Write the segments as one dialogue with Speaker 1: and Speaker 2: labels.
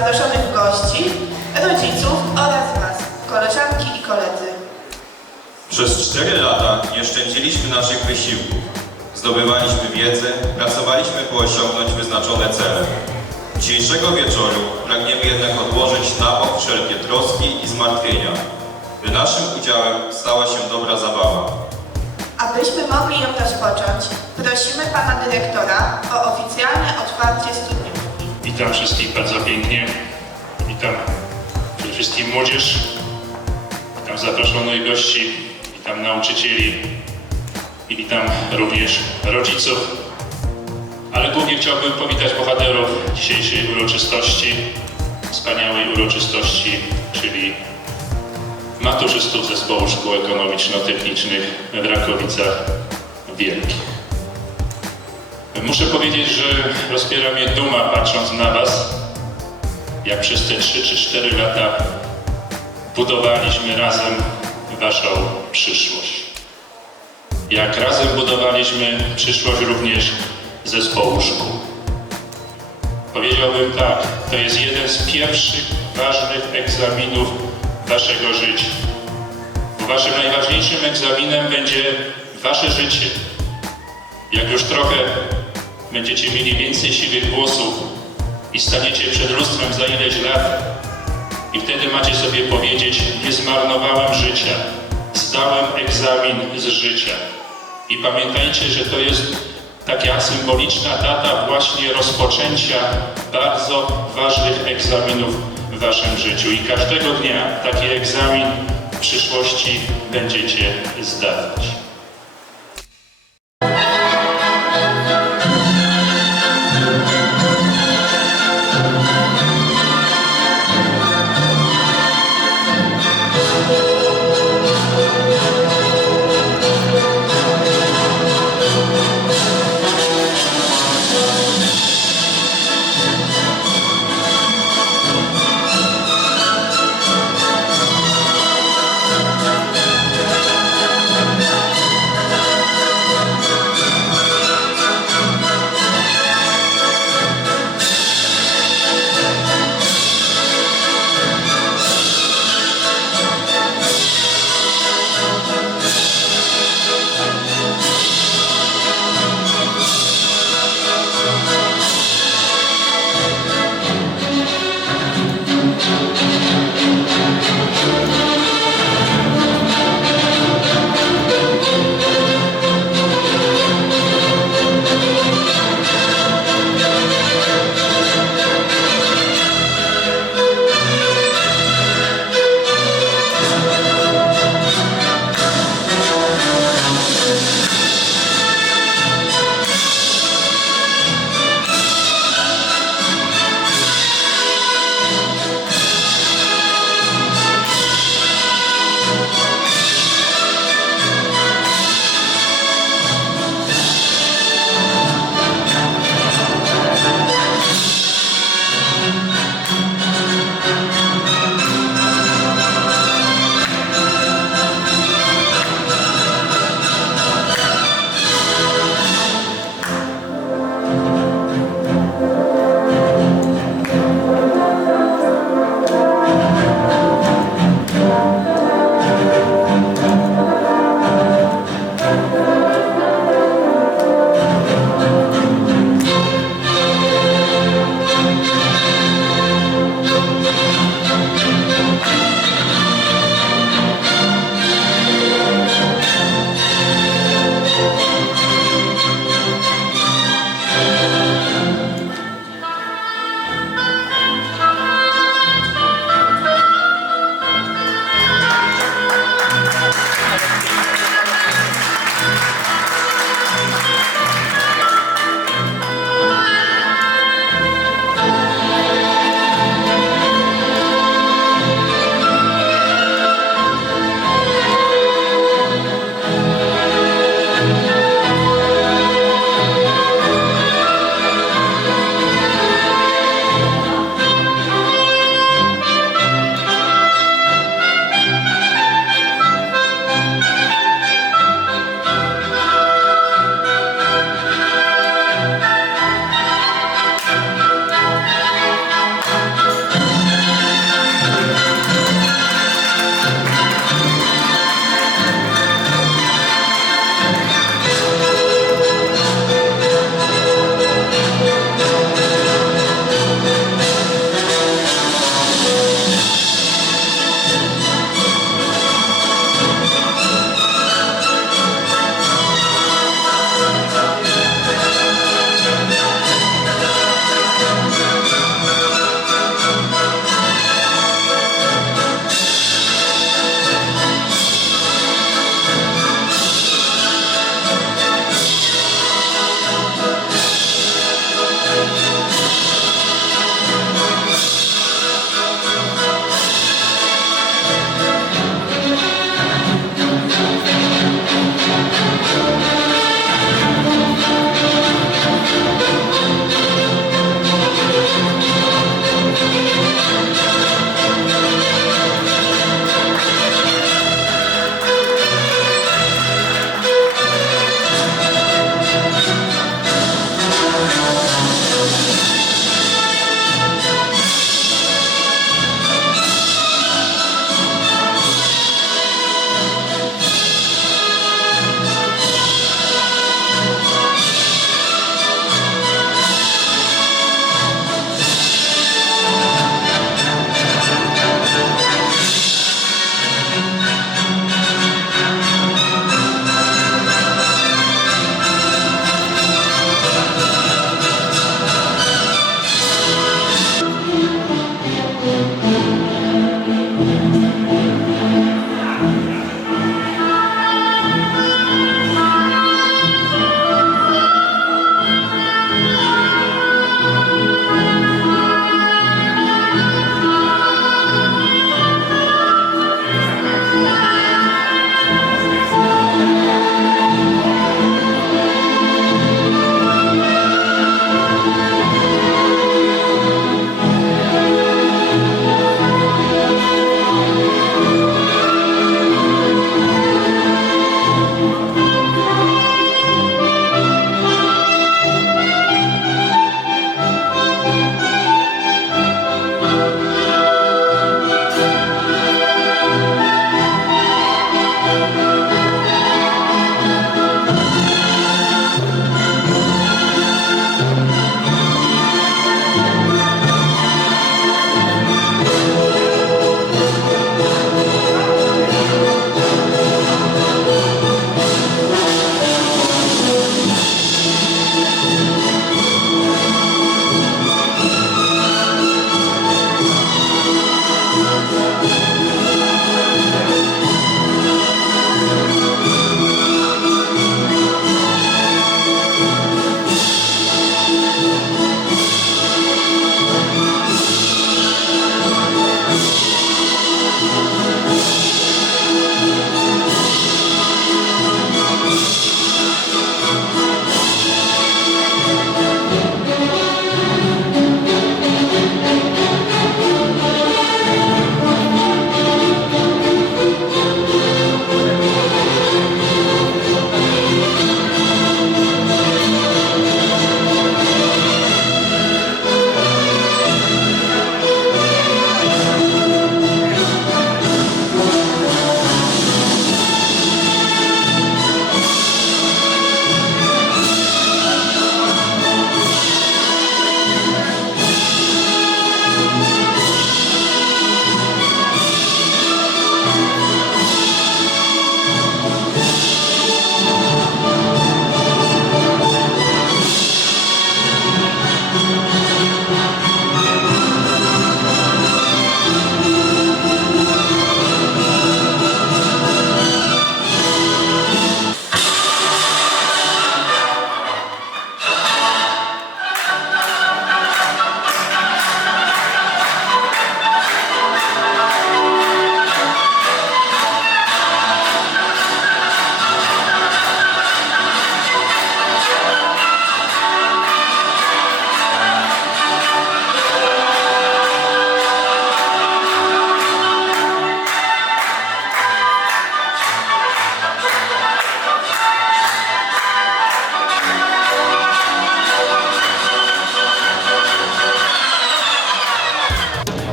Speaker 1: zaproszonych gości, rodziców oraz Was, koleżanki i koledzy.
Speaker 2: Przez 4 lata nie szczędziliśmy naszych wysiłków. Zdobywaliśmy wiedzę, pracowaliśmy po osiągnąć wyznaczone cele. Dzisiejszego wieczoru pragniemy jednak odłożyć na bok wszelkie troski i zmartwienia, by naszym udziałem stała się dobra zabawa.
Speaker 1: Abyśmy mogli ją rozpocząć, prosimy Pana Dyrektora o oficjalne otwarcie studniówki.
Speaker 3: Witam wszystkich bardzo pięknie. Witam przede wszystkim młodzież. Witam zaproszonych gości. Witam nauczycieli. I witam również rodziców. Ale głównie chciałbym powitać bohaterów dzisiejszej uroczystości, wspaniałej uroczystości, czyli maturzystów Zespołu Szkół Ekonomiczno-Technicznych w Rakowicach Wielkich. Muszę powiedzieć, że rozpiera mnie duma patrząc na Was, jak przez te 3 czy 4 lata budowaliśmy razem Waszą przyszłość. Jak razem budowaliśmy przyszłość również zespołu szkół. Powiedziałbym tak, to jest jeden z pierwszych ważnych egzaminów Waszego życia. Bo Waszym najważniejszym egzaminem będzie Wasze życie. Jak już trochę będziecie mieli więcej siwych włosów i staniecie przed lustrem za ileś lat i wtedy macie sobie powiedzieć, nie zmarnowałem życia, zdałem egzamin z życia. I pamiętajcie, że to jest taka symboliczna data właśnie rozpoczęcia bardzo ważnych egzaminów w waszym życiu. I każdego dnia taki egzamin w przyszłości będziecie zdawać.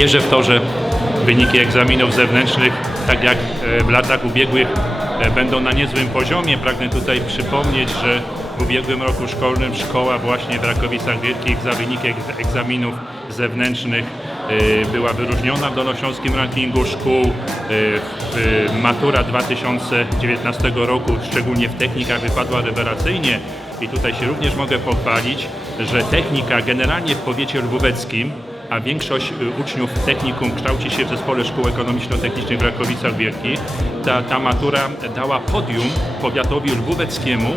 Speaker 3: Wierzę w to, że wyniki egzaminów zewnętrznych, tak jak e, w latach ubiegłych, e, będą na niezłym poziomie. Pragnę tutaj przypomnieć, że w ubiegłym roku szkolnym szkoła właśnie w Rakowicach Wielkich za wyniki egz- egzaminów zewnętrznych e, była wyróżniona w dolnośląskim rankingu szkół. Matura 2019 roku, szczególnie w technikach, wypadła rewelacyjnie. I tutaj się również mogę pochwalić, że technika generalnie w powiecie lwóweckim a większość y, uczniów technikum kształci się w Zespole Szkół Ekonomiczno-Technicznych w Rakowicach Wielkich. Ta, ta matura dała podium powiatowi lwóweckiemu y,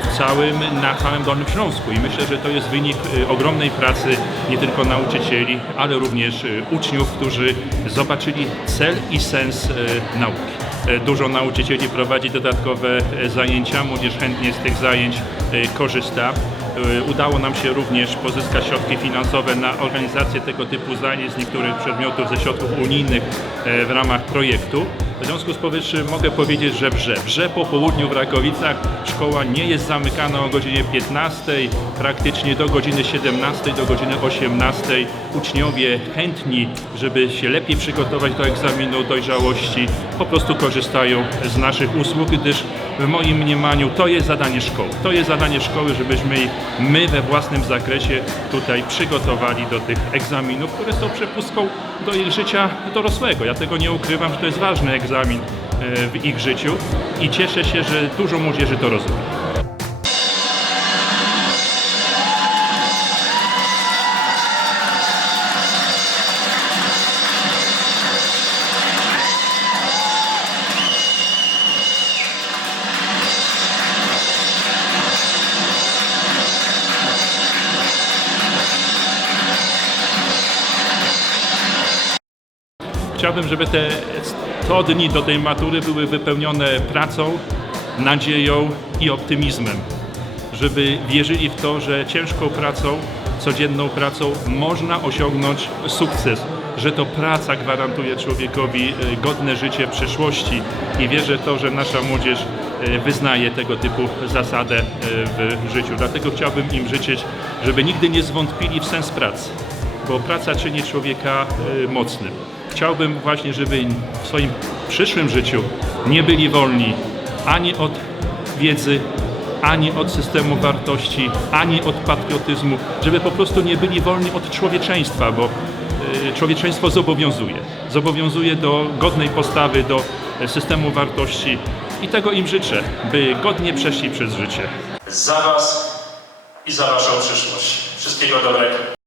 Speaker 3: w całym, na całym Dolnym Śląsku i myślę, że to jest wynik y, ogromnej pracy nie tylko nauczycieli, ale również uczniów, którzy zobaczyli cel i sens nauki. Dużo nauczycieli prowadzi dodatkowe zajęcia, młodzież chętnie z tych zajęć korzysta. E, Udało nam się również pozyskać środki finansowe na organizację tego typu zajęć z niektórych przedmiotów ze środków unijnych e, w ramach projektu. W związku z powyższym mogę powiedzieć, że wrze. Wrze po południu w Rakowicach szkoła nie jest zamykana o godzinie 15, praktycznie do godziny 17, do godziny 18. Uczniowie chętni, żeby się lepiej przygotować do egzaminu dojrzałości, po prostu korzystają z naszych usług, gdyż w moim mniemaniu to jest zadanie szkoły. To jest zadanie szkoły, żebyśmy my we własnym zakresie tutaj przygotowali do tych egzaminów, które są przepustką do ich życia dorosłego. Ja tego nie ukrywam, że to jest ważny egzamin e, w ich życiu i cieszę się, że dużo młodzieży to rozumie. Chciałbym, żeby te 100 dni do tej matury były wypełnione pracą, nadzieją i optymizmem. Żeby wierzyli w to, że ciężką pracą, codzienną pracą można osiągnąć sukces, że to praca gwarantuje człowiekowi e, godne życie przyszłości i wierzę w to, że nasza młodzież e, wyznaje tego typu zasadę e, w życiu. Dlatego chciałbym im życzyć, żeby nigdy nie zwątpili w sens pracy bo praca czyni człowieka mocnym. Chciałbym właśnie, żeby w swoim przyszłym życiu nie byli wolni ani od wiedzy, ani od systemu wartości, ani od patriotyzmu, żeby po prostu nie byli wolni od człowieczeństwa, bo e, człowieczeństwo zobowiązuje. Zobowiązuje do godnej postawy, do systemu wartości i tego im życzę, by godnie przeszli przez życie.
Speaker 4: za Was i za Waszą przyszłość. Wszystkiego dobrego.